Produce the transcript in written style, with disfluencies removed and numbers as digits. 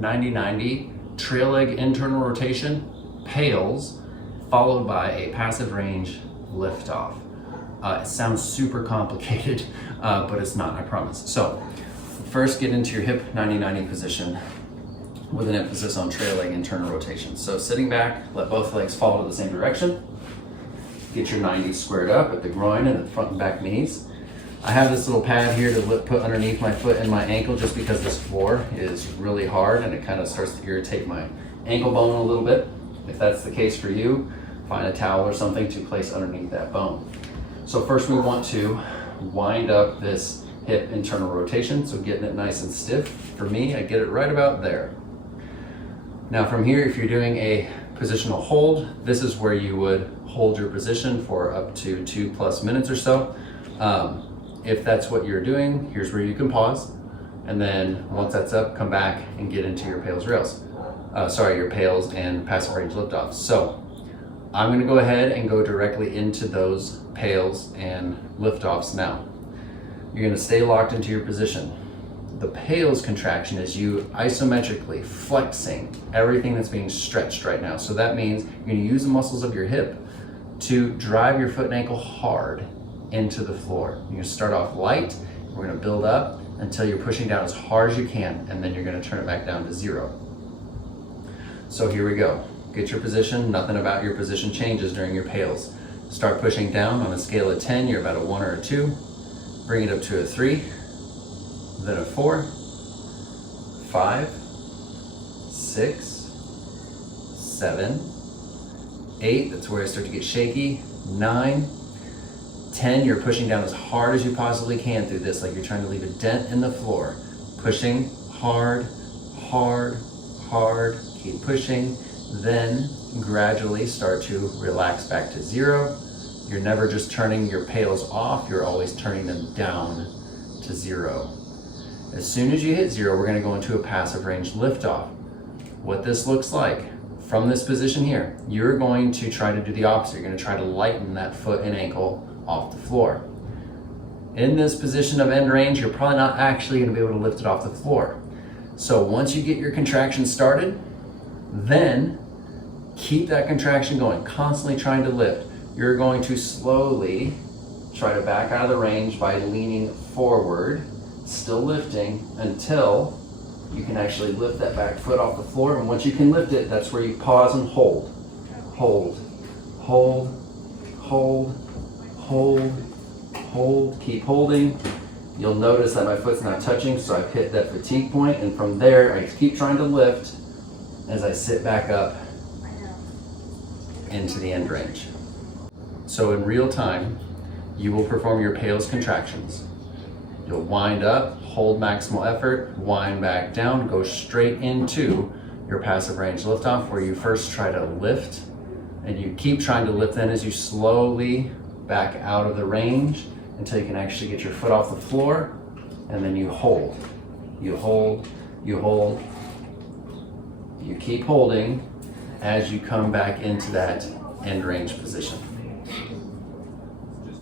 90-90 trail leg internal rotation, PAILS, followed by a passive range liftoff. It sounds super complicated, but it's not, I promise. So first get into your hip 90-90 position with an emphasis on trail leg internal rotation. So sitting back, let both legs fall to the same direction. Get your 90 squared up at the groin and the front and back knees. I have this little pad here to put underneath my foot and my ankle just because this floor is really hard and it kind of starts to irritate my ankle bone a little bit. If that's the case for you, find a towel or something to place underneath that bone. So first we want to wind up this hip internal rotation, so getting it nice and stiff. For me, I get it right about there. Now from here, if you're doing a positional hold, this is where you would hold your position for up to 2+ minutes or so. If that's what you're doing, here's where you can pause. And then once that's up, come back and get into your PAILS rails. Your PAILS and passive range liftoffs. So I'm gonna go ahead and go directly into those PAILS and liftoffs now. You're gonna stay locked into your position. The PAILS contraction is you isometrically flexing everything that's being stretched right now. So that means you're gonna use the muscles of your hip to drive your foot and ankle hard into the floor. You're gonna start off light, we're gonna build up until you're pushing down as hard as you can, and then you're gonna turn it back down to 0. So here we go. Get your position, nothing about your position changes during your PAILS. Start pushing down on a scale of 10, you're about a 1 or a 2. Bring it up to a 3, then a 4, 5, 6, 7, 8, that's where I start to get shaky, 9, 10, you're pushing down as hard as you possibly can through this, like you're trying to leave a dent in the floor. Pushing hard, hard, hard, keep pushing, then gradually start to relax back to 0. You're never just turning your PAILS off, you're always turning them down to 0. As soon as you hit 0, we're gonna go into a passive range liftoff. What this looks like, from this position here, you're going to try to do the opposite. You're gonna try to lighten that foot and ankle off the floor. In this position of end range, you're probably not actually gonna be able to lift it off the floor. So once you get your contraction started, then keep that contraction going, constantly trying to lift. You're going to slowly try to back out of the range by leaning forward, still lifting until you can actually lift that back foot off the floor. And once you can lift it, that's where you pause and hold. Hold, hold, hold, hold, hold, keep holding. You'll notice that my foot's not touching, so I've hit that fatigue point, and from there, I keep trying to lift as I sit back up into the end range. So in real time, you will perform your PAILS contractions. You'll wind up, hold maximal effort, wind back down, go straight into your passive range liftoff, where you first try to lift, and you keep trying to lift then as you slowly back out of the range until you can actually get your foot off the floor, and then you hold. You hold, you hold, you keep holding as you come back into that end range position.